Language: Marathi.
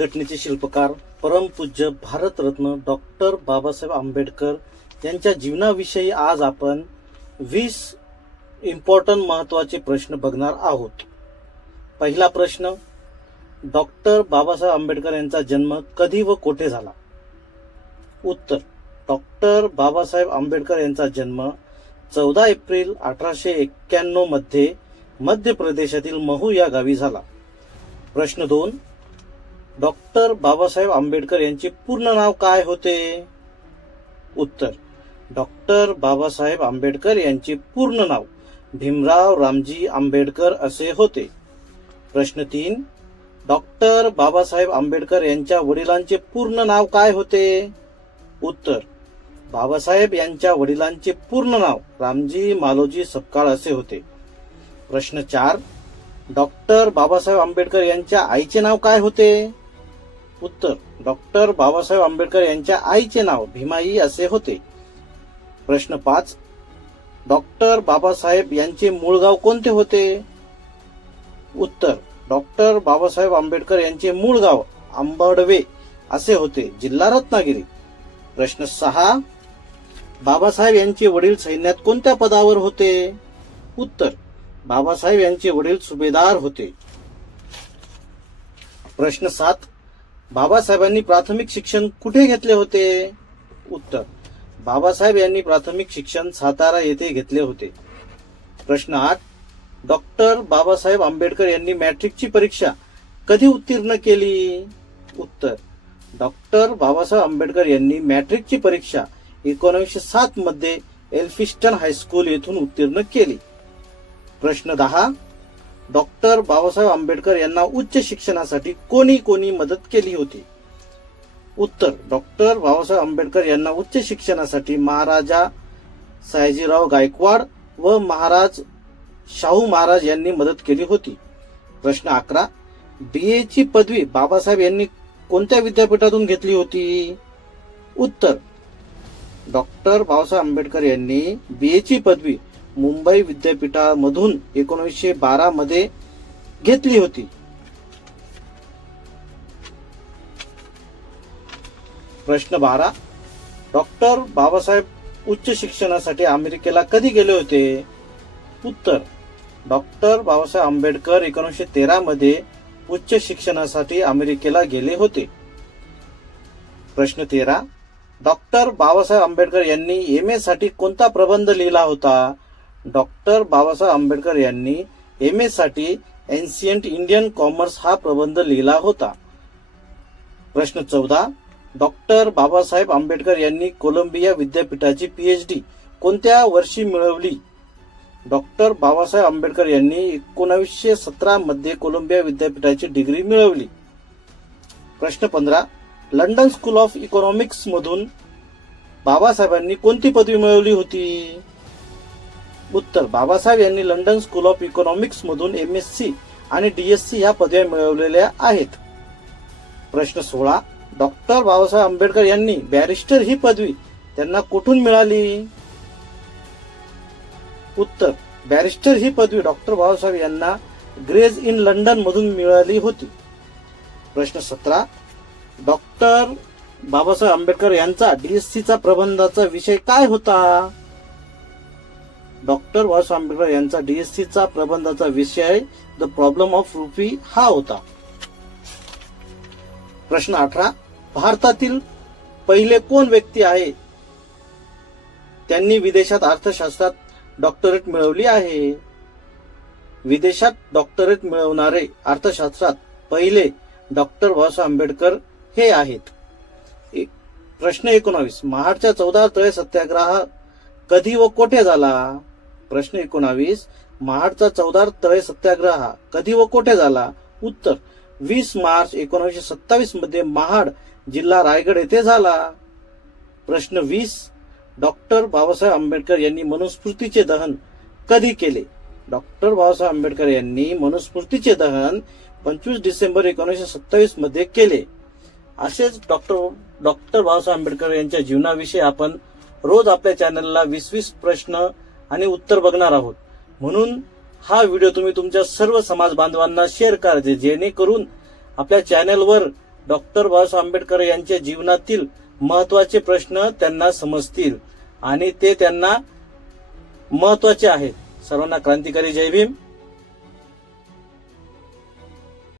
राज्यघटनेचे शिल्पकार परमपूज्य भारतरत्न डॉक्टर बाबासाहेब आंबेडकर यांच्या जीवनाविषयी आज आपण 20 इम्पॉर्टंट महत्त्वाचे प्रश्न बघणार आहोत। पहिला प्रश्न, डॉक्टर बाबासाहेब आंबेडकर यांचा जन्म कधी व कोठे झाला? उत्तर, डॉक्टर बाबासाहेब आंबेडकर यांचा जन्म 14 एप्रिल 1891 मध्ये मध्य प्रदेशातील महू या गावी झाला। प्रश्न 2, डॉक्टर बाबासाहेब आंबेडकर यांचे पूर्ण नाव काय होते? उत्तर, डॉक्टर बाबासाहेब आंबेडकर यांचे पूर्ण नाव भीमराव रामजी आंबेडकर असे होते। प्रश्न 3, डॉक्टर बाबासाहेब आंबेडकर यांच्या वडिलांचे पूर्ण नाव काय होते? उत्तर, बाबासाहेब यांच्या वडिलांचे पूर्ण नाव रामजी मालोजी सपकाळ असे होते। प्रश्न 4, डॉक्टर बाबासाहेब आंबेडकर यांच्या आईचे नाव काय होते? उत्तर, डॉक्टर बाबासाहेब आंबेडकर यांच्या आईचे नाव भीमाई असे होते। प्रश्न 5, डॉक्टर बाबासाहेब यांचे मूळ गाव कोणते होते? उत्तर, डॉक्टर बाबासाहेब आंबेडकर यांचे मूळ गाव आंबडवे असे होते, जिल्हा रत्नागिरी। प्रश्न 6, बाबासाहेब यांचे वडील सैन्यात कोणत्या पदावर होते? उत्तर, बाबासाहेब यांचे वडील सुभेदार होते। प्रश्न 7, बाबासाहेबांनी प्राथमिक शिक्षण कुठे घेतले होते? उत्तर, बाबासाहेब यांनी प्राथमिक शिक्षण सातारा येथे घेतले होते। प्रश्न 8, डॉक्टर बाबासाहेब आंबेडकर यांनी मॅट्रिकची परीक्षा कधी उत्तीर्ण केली? उत्तर, डॉक्टर बाबासाहेब आंबेडकर यांनी मॅट्रिकची परीक्षा 1907 मध्ये एल्फिस्टन हायस्कूल येथून उत्तीर्ण केली। प्रश्न 10, डॉक्टर बाबासाहेब आंबेडकर यांना उच्च शिक्षणासाठी कोणी मदत केली होती? उत्तर, डॉक्टर बाबासाहेब आंबेडकर यांना उच्च शिक्षणासाठी महाराजा सयाजीराव गायकवाड व महाराज शाहू महाराज यांनी मदत केली होती। प्रश्न 11, BA ची पदवी बाबासाहेब यांनी कोणत्या विद्यापीठातून घेतली होती? उत्तर, डॉक्टर बाबासाहेब आंबेडकर यांनी BA ची पदवी मुंबई विद्यापीठामधून 1912 मध्ये घेतली होती। प्रश्न 12, डॉक्टर बाबासाहेब उच्च शिक्षणासाठी अमेरिकेला कधी गेले होते? उत्तर, डॉक्टर बाबासाहेब आंबेडकर 1913 मध्ये उच्च शिक्षणासाठी अमेरिकेला गेले होते। प्रश्न 13, डॉक्टर बाबासाहेब आंबेडकर यांनी MA साठी कोणता प्रबंध लिहिला होता? डॉक्टर बाबासाहेब आंबेडकर यांनी MA साठी एन्शियंट इंडियन कॉमर्स हा प्रबंध लिहिला होता। प्रश्न 14, डॉक्टर बाबासाहेब आंबेडकर यांनी कोलंबिया विद्यापीठाची PhD कोणत्या वर्षी मिळवली? डॉक्टर बाबासाहेब आंबेडकर यांनी 1917 मध्ये कोलंबिया विद्यापीठाची डिग्री मिळवली। प्रश्न 15, लंडन स्कूल ऑफ इकॉनॉमिक्स मधून बाबासाहेबांनी कोणती पदवी मिळवली होती? उत्तर, बाबासाहेब यांनी लंडन स्कूल ऑफ इकॉनॉमिक्स मधून MSc आणि DSc ह्या पदव्या मिळवलेल्या आहेत। प्रश्न 16, डॉक्टर बाबासाहेब आंबेडकर यांनी बॅरिस्टर ही पदवी त्यांना कुठून मिळाली? उत्तर, बॅरिस्टर ही पदवी डॉक्टर बाबासाहेब यांना ग्रेज इन लंडन मधून मिळाली होती। प्रश्न 17, डॉक्टर बाबासाहेब आंबेडकर यांचा DSc चा प्रबंधाचा विषय काय होता? डॉक्टर बाबासाहेब आंबेडकर यांचा DSc चा प्रबंधाचा विषय द प्रॉब्लेम ऑफ रुपी हा होता। प्रश्न 18, भारतातील पहिले कोण व्यक्ती आहे त्यांनी विदेशात अर्थशास्त्रात डॉक्टरेट मिळवली आहे? विदेशात डॉक्टरेट मिळवणारे अर्थशास्त्रात पहिले डॉक्टर बाबासाहेब आंबेडकर हे आहेत। प्रश्न 19, महाडच्या 14 तळे सत्याग्रह कधी व कोठे झाला? प्रश्न 19, महाडचा 14 तळे सत्याग्रह कधी व कोठे झाला? उत्तर, 20 मार्च 1927 मध्ये महाड जिल्हा रायगड येथे झाला। प्रश्न 20, डॉक्टर बाबासाहेब आंबेडकर यांनी मनुस्मृतीचे दहन कधी केले? डॉक्टर बाबासाहेब आंबेडकर यांनी मनुस्मृतीचे दहन 25 डिसेंबर 1927 मध्ये केले। असेच डॉक्टर बाबासाहेब आंबेडकर यांच्या जीवनाविषयी आपण रोज आपल्या चॅनलला 20 प्रश्न आणि उत्तर बघणार आहोत। म्हणून हा व्हिडिओ तुम्ही तुमच्या सर्व समाज बांधवांना शेअर करा, जेणेकरून आपल्या चॅनलवर डॉक्टर बाबासाहेब आंबेडकर यांच्या जीवनातील महत्वाचे प्रश्न त्यांना समजतील आणि ते त्यांना महत्वाचे आहेत. सर्वांना क्रांतिकारी जय भीम.